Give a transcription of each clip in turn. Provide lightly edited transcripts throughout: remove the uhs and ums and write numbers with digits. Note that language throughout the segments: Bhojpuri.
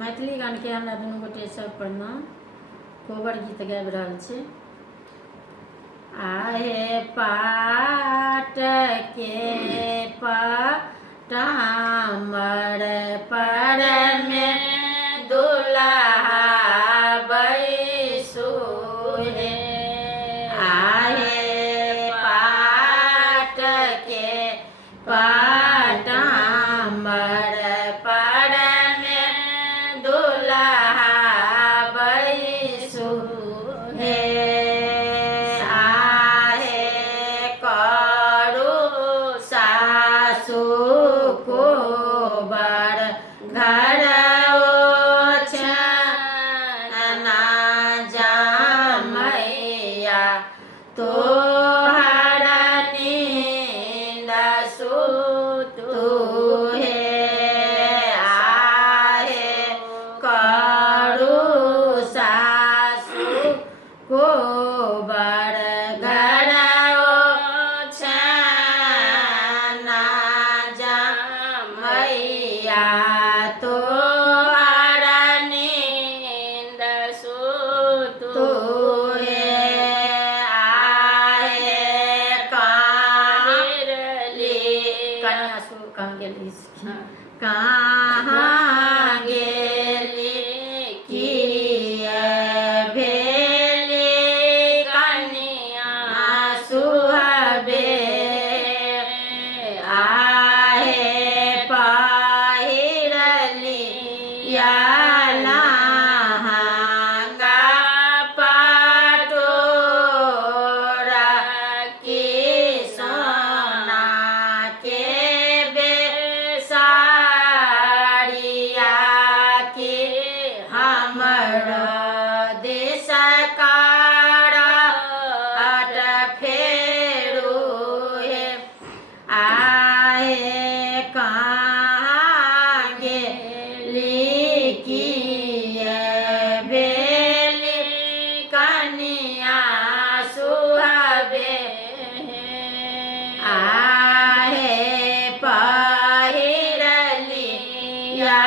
मैथिली गानके हमरा दुनू गोटे सब प्रणाम। कोबर गीत गाबि रहल छी। आहे पाट के पटामर पर में दुल्हा बैसु हे। आहे पाट के पटामर पर में दुल्हा बैसु हे। आहे करू सासु कोबर घर ओछना जामैया तोहर नींद सुतु हे। आहे करू सासु कोबर घर ओछना जामैया तोहर नींद सुतु हे। आहे कहाँ गेली किए भेली कनिया सुहबे। आहे पहिरली या लहंगा पटोरा की सोना के बेसारिया की हमर देश करट फेरू हे। आहे कहाँ गेली किए भेली कनिया सुहबे। आहे पहिरली या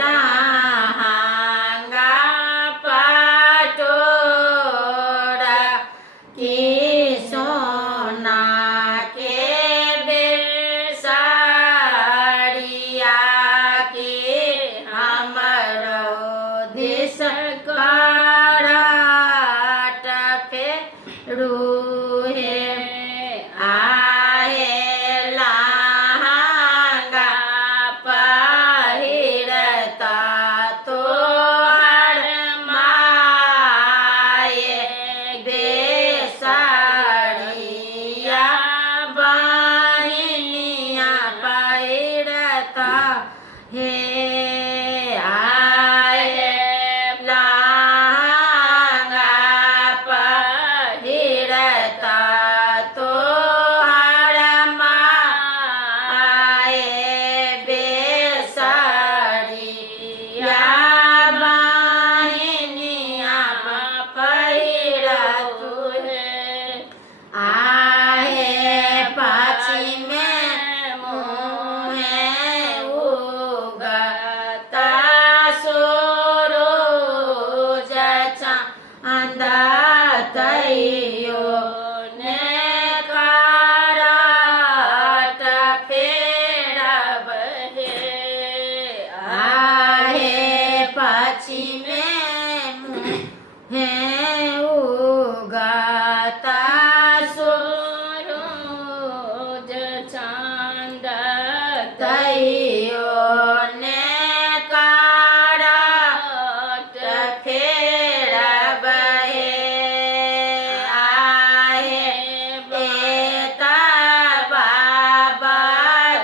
लहंगा पटोरा की सोना के बेसारिया की हमर देश करट फेरू हे। आहे लहंगा पहिरता तोहर माये बेसारिया बहिनिया पहिरता हे। आहे लहंगा पहिरता तोहर माये बेसारिया बहिनिया पहिरतु हे। आहे पश्चिमे मुहे उगता सूरज चाँद तैयो ने करट फेरब हे। आहे पश्चिमे मुहे उगता सूरज चाँद तैयो ने करट फेरब हे। आहे बेटा बाबा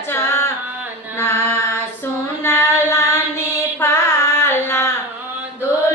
चना सुनलनि फलना दुल्हा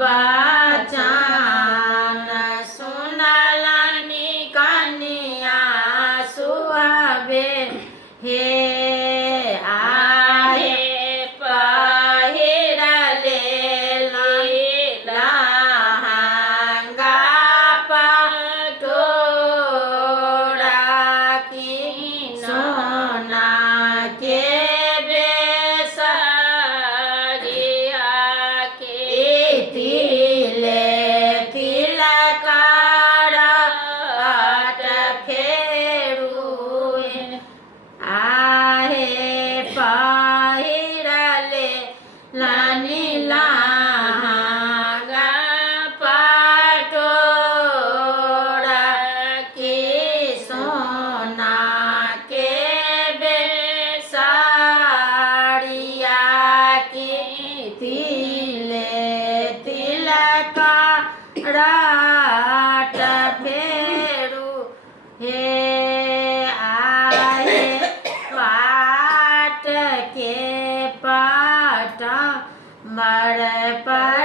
बचन सुनलनि कनिया सुहावे हे आहे पहिरले लहंगा पटोरा की सोना के बेसरिया के तिले तिलकार अट फेरुए आहे पहिरले लानी लहंगा पटोरा के सोना के बेसरिया के तिले तिलकार फेरु हे आहे पाट के पाट मर पर